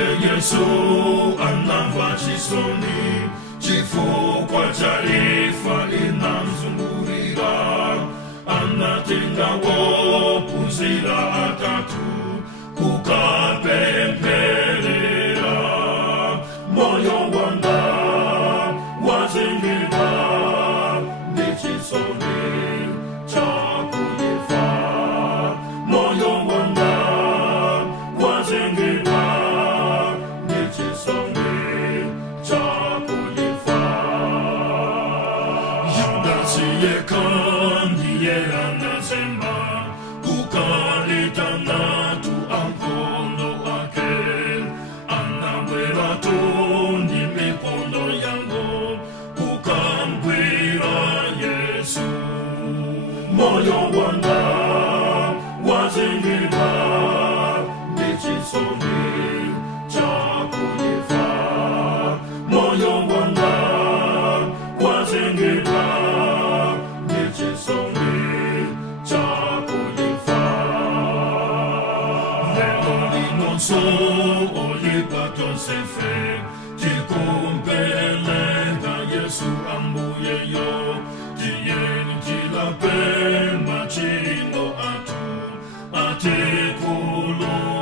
Yesu anamva chisoni, chifukwa taarifa inamzungurira, anatenga wopunzira atatu kukapemberera. Moyo wanga wazengedwa ndi chisoni chakufa, moyo wanga wazengedwa ndi chisoni chakufa. Yudasi yekha ndiye anasema kukalitana tu ankondo ake, anabwera tu ndi mikono yangu kukamgwira Yesu. Moyo wanga wazengedwa ndi chisoni chakufa, moyo wanga wazengedwa ndi chisoni chakufa. Leo linonso oyipa tonsefe tikumpeleka Yesu ambuyeyo, tiyeni tilape machimo atu atikululukira.